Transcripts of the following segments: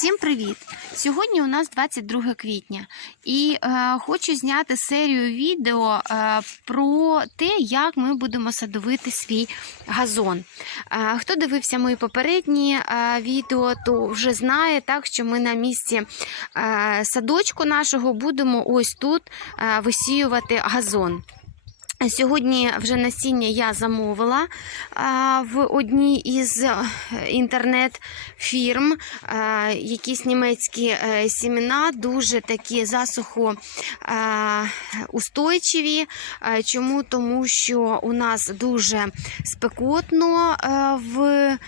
Всім привіт! Сьогодні у нас 22 квітня, і е, хочу зняти серію відео е, про те, як ми будемо садовити свій газон. Е, хто дивився мої попередні е, відео, то вже знає, так, що ми на місці е, садочку нашого будемо ось тут е, висіювати газон. Сьогодні вже насіння я замовила в одній із е, інтернет-фірм. Якісь німецькі е, сімена, дуже такі засухо а, устойчиві. Чому? Тому що у нас дуже спекотно в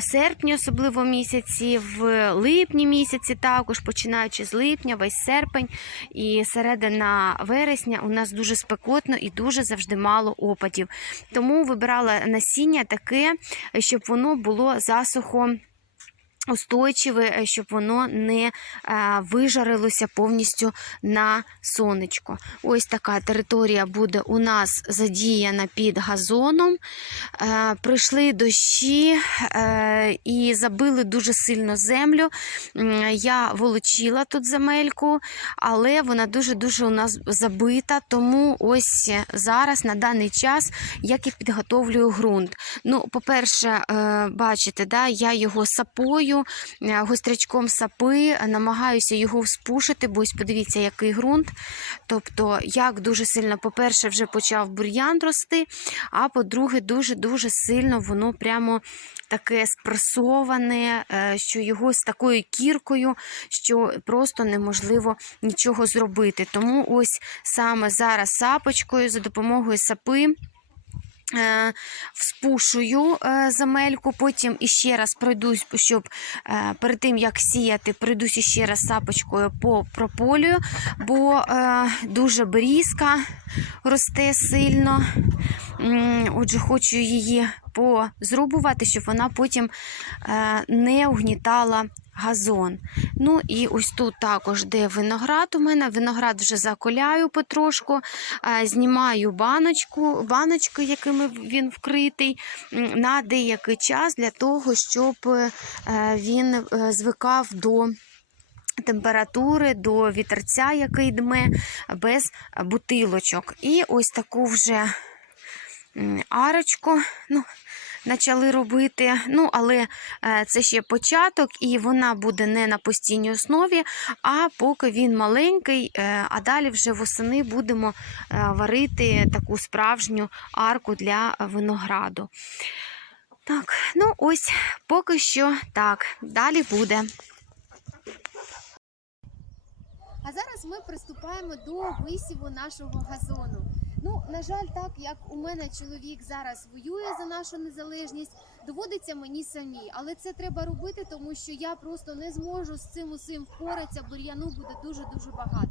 серпні, особливо місяці, в липні місяці, також починаючи з липня, весь серпень і середина вересня у нас дуже спекотно і дуже завжди мало опадів. Тому вибирала насіння таке, щоб воно було засухо. Устойчиве, щоб воно не е, вижарилося повністю на сонечко. Ось така територія буде у нас задіяна під газоном. Е, прийшли дощі е, і забили дуже сильно землю. Я волочила тут земельку, але вона дуже-дуже у нас забита. Тому ось зараз на даний час як і підготовлюю ґрунт. Ну, по-перше, е, бачите, да, я його сапою, е, гострячком сапи, намагаюся його вспушити, бо ось подивіться, який ґрунт. Тобто, як дуже сильно, по-перше, вже почав бур'ян рости, а по-друге, дуже-дуже сильно воно прямо таке спресоване, е, що його з такою кіркою, що просто неможливо нічого зробити. Тому ось саме зараз сапочкою за допомогою сапи. Е, Вспушую е, земельку, потім іще раз пройдусь, щоб е, перед тим як сіяти, пройдусь іще раз сапочкою по прополю, бо дуже берізка росте сильно. Отже, хочу її позрубувати, щоб вона потім не угнітала газон. Ну і ось тут також, де виноград у мене, виноград вже заколяю потрошку, е, знімаю баночку, баночку, якими він вкритий, на деякий час для того, щоб е, він е, звикав до. Температури до вітерця, який дме, без бутилочок. І ось таку вже арочку ну, почали робити. Ну, але е, це ще початок, і вона буде не на постійній основі, а поки він маленький, е, а далі вже восени будемо е, варити таку справжню арку для винограду. Так, ну ось поки що так, далі буде. А зараз ми приступаємо до висіву нашого газону. Ну, на жаль, так як у мене чоловік зараз воює за нашу незалежність, доводиться мені самі. Але це треба робити, тому що я просто не зможу з цим усім впоратися, бур'яну буде дуже дуже багато.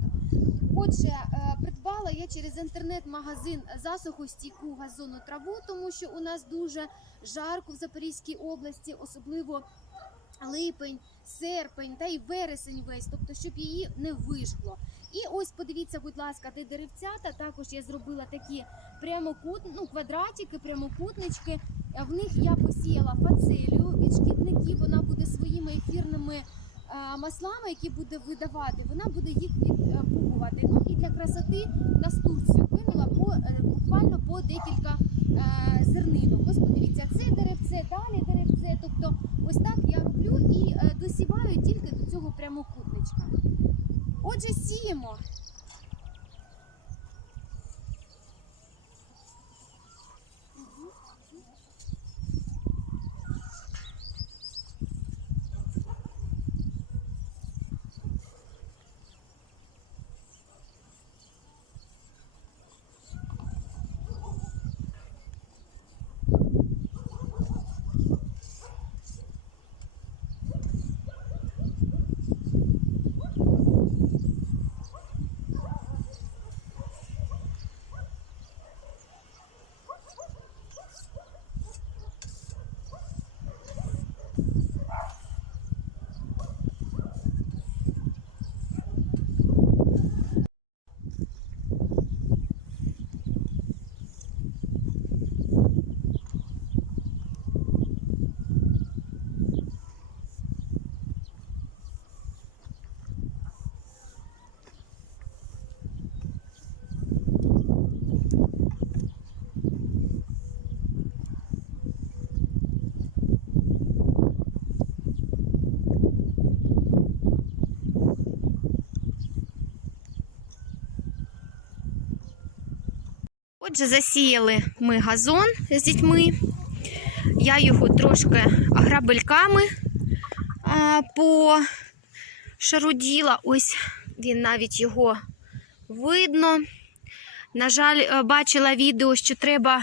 Отже, е, придбала я через інтернет-магазин засухостійку газонну траву, тому що у нас дуже жарко в Запорізькій області, особливо липень, серпень та й вересень весь, тобто щоб її не вижгло. І ось подивіться, будь ласка, де деревцята. Також я зробила такі прямокут, ну, квадратики, прямокутнички. В них я посіяла фацелію від шкідників. Вона буде своїми ефірними е, маслами, які буде видавати. Вона буде їх відпугувати. Ну і для красоти настурцію кинула по е, буквально по декілька е, зернинок. Ось подивіться, це деревце, далі деревце. Тобто, ось так я роблю і е, досіваю тільки до цього прямокутничка. Отже, сіємо. Отже, засіяли ми газон з дітьми. Я його трошки грабельками пошаруділа. Ось він навіть його видно. На жаль, е, бачила відео, що треба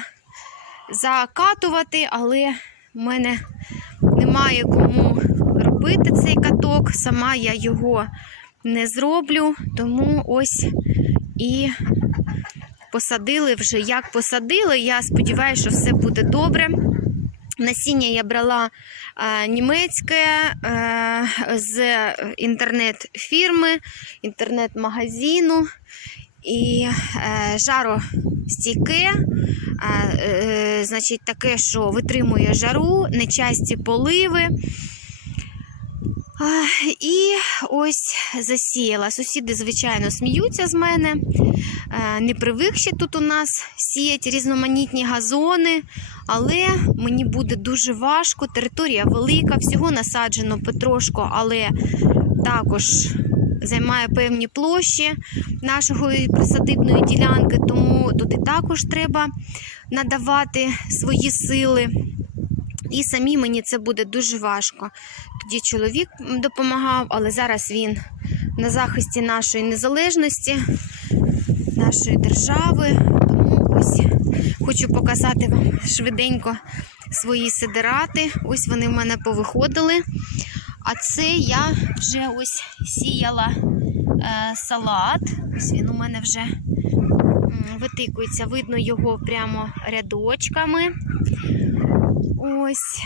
закатувати, але в мене немає кому робити цей каток. Сама я його не зроблю, тому ось і посадили вже як посадили. Я сподіваюся, що все буде добре. Насіння я брала е, німецьке е, з інтернет-фірми, інтернет-магазину і е, жаростійке, е, е, значить, таке, що витримує жару, нечасті поливи. І ось засіяла. Сусіди, звичайно, сміються з мене. Е, Не привик ще тут у нас сіять різноманітні газони, але мені буде дуже важко. Територія велика, всього насаджено потрошку, але також займає певні площі нашої присадибної ділянки, тому туди також треба надавати свої сили. І самі мені це буде дуже важко. Тоді чоловік допомагав, але зараз він на захисті нашої незалежності, нашої держави. Тому ось хочу показати вам швиденько свої сидирати. Ось вони в мене повиходили. А це я вже ось сіяла е, салат. Ось він у мене вже витикується. Видно його прямо рядочками. Ось.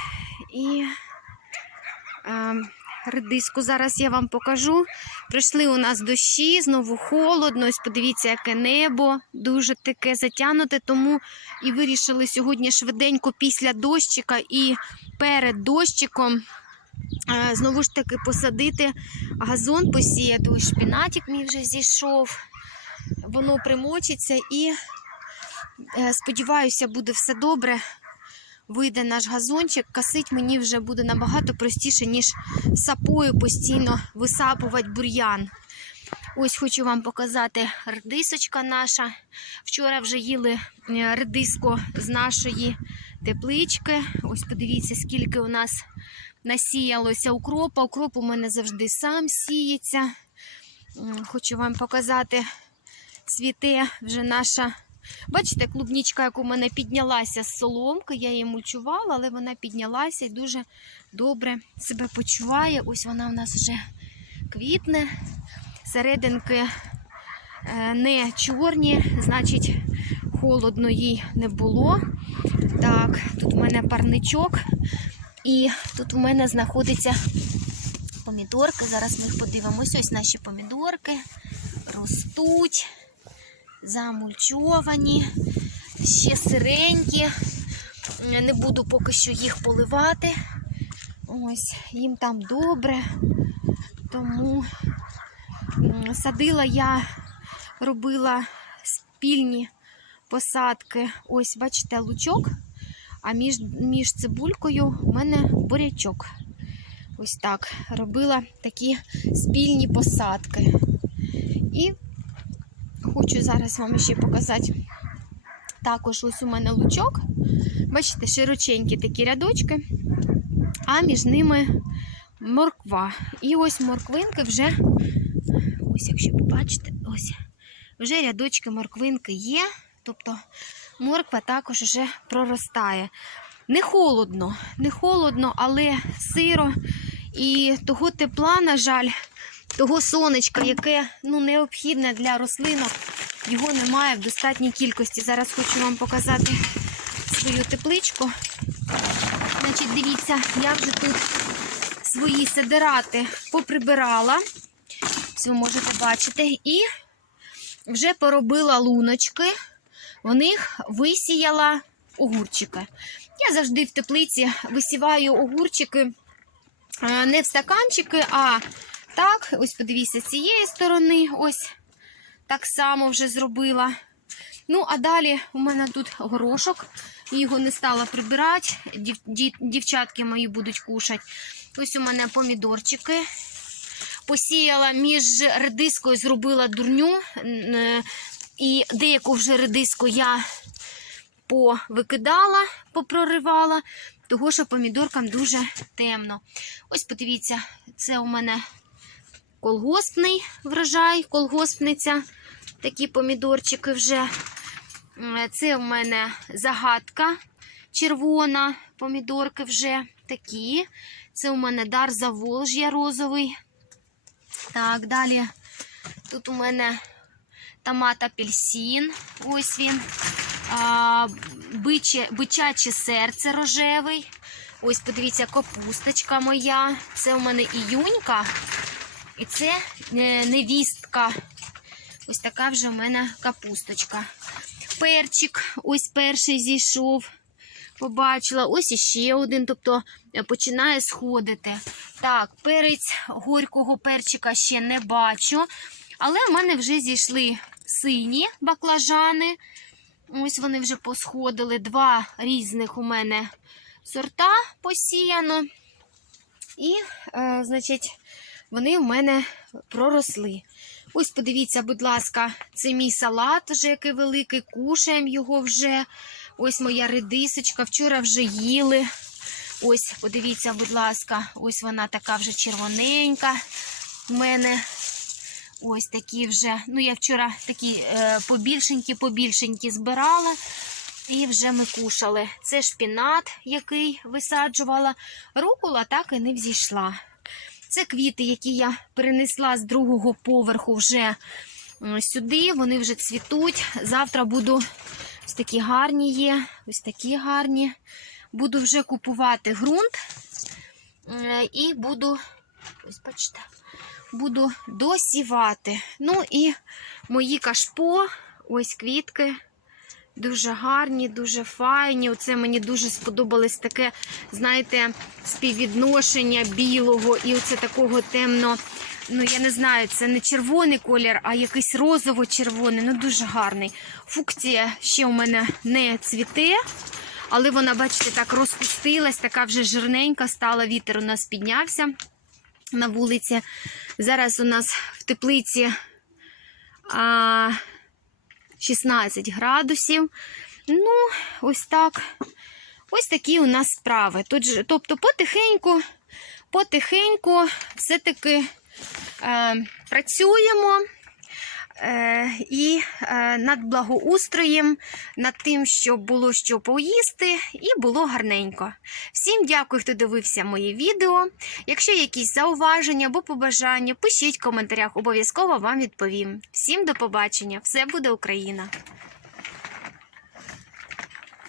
І е, редиску зараз я вам покажу. Прийшли у нас дощі, знову холодно. Ось подивіться, яке небо, дуже таке затягнуте. Тому і вирішили сьогодні швиденько після дощика і перед дощиком. Знову ж таки посадити газон, посіяти. Ось шпінатик мій вже зійшов. Воно примочиться і е, сподіваюся, буде все добре вийде наш газончик, косить мені вже буде набагато простіше, ніж сапою постійно висапувати бур'ян. Ось хочу вам показати редисочка наша. Вчора вже їли е, редиску з нашої теплички. Ось подивіться, скільки у нас насіялося укропа. Укроп у мене завжди сам сіється. Хочу вам показати цвіте вже наша Бачите, клубнічка, як у мене піднялася з соломки, я її мульчувала, але вона піднялася і дуже добре себе почуває. Ось вона в нас вже квітне. Серединки е, не чорні, значить, холодно їй не було. Так, тут у мене парничок, і тут у мене знаходяться помідорки. Зараз ми їх подивимося. Ось наші помідорки ростуть замульчовані, ще сиренькі. Не буду поки що їх поливати. Ось, їм там добре. Тому садила я, робила спільні посадки. Ось, бачите, лучок, а між, між цибулькою у мене бурячок. Ось так. Робила такі спільні посадки. І Хочу зараз вам ще показати. Також ось у мене лучок. Бачите, широченькі такі рядочки, а між ними морква. І ось морквинки вже, ось якщо побачите, ось вже рядочки морквинки є. Тобто морква також вже проростає. Не холодно, не холодно, але сиро. І того тепла, на жаль, того сонечка, яке ну, необхідне для рослинок, його немає в достатній кількості. Зараз хочу вам показати свою тепличку. Значить, дивіться, я вже тут свої сидирати поприбирала. Ви можете бачити. І вже поробила луночки. В них висіяла огурчики. Я завжди в теплиці висіваю огурчики е, не в стаканчики, а так, ось подивіться, з цієї сторони, ось так само вже зробила. Ну, а далі у мене тут горошок. Його не стала прибирати. Дів, дів, дівчатки мої будуть кушати. Ось у мене помідорчики. Посіяла між редискою, зробила дурню. Е, І деяку вже редиску я повикидала, попроривала, того що помідоркам дуже темно. Ось подивіться, це у мене колгоспний врожай, колгоспниця. Такі помідорчики вже. Це у мене загадка червона, помідорки вже такі. Це у мене дар Заволжя розовий. Так, далі. Тут у мене томат апельсин. Ось він. А, биче, бичаче серце рожевий. Ось, подивіться, капусточка моя. Це у мене іюнька. І це е, невістка. Ось така вже у мене капусточка. Перчик, ось перший зійшов. Побачила, ось іще один, тобто е, починає сходити. Так, перець горького перчика ще не бачу. Але в мене вже зійшли сині баклажани. Ось вони вже посходили. Два різних у мене сорта посіяно. І, е, значить, вони в мене проросли. Ось подивіться, будь ласка, це мій салат, вже який великий, кушаємо його вже. Ось моя редисочка, вчора вже їли. Ось, подивіться, будь ласка, ось вона така вже червоненька в мене. Ось такі вже. Ну, я вчора такі е, побільшенькі, побільшенькі збирала. І вже ми кушали. Це шпінат, який висаджувала. Рукола так і не взійшла. Це квіти, які я перенесла з другого поверху вже сюди. Вони вже цвітуть. Завтра буду ось такі гарні є, ось такі гарні. Буду вже купувати ґрунт е, і буду, ось бачите, буду досівати. Ну і мої кашпо, ось квітки. Дуже гарні, дуже файні. Оце мені дуже сподобалось таке, знаєте, співвідношення білого і оце такого темно. Ну, я не знаю, це не червоний колір, а якийсь розово-червоний. Ну, дуже гарний. Фукція ще у мене не цвіте, але вона, бачите, так розпустилась, така вже жирненька стала. Вітер у нас піднявся на вулиці. Зараз у нас в теплиці. А, 16 градусів. Ну, ось так. Ось такі у нас справи. Тут тобто, потихеньку, потихеньку все-таки е, працюємо і е, над благоустроєм, над тим, щоб було що поїсти, і було гарненько. Всім дякую, хто дивився моє відео. Якщо є якісь зауваження або побажання, пишіть в коментарях, обов'язково вам відповім. Всім до побачення! Все буде Україна!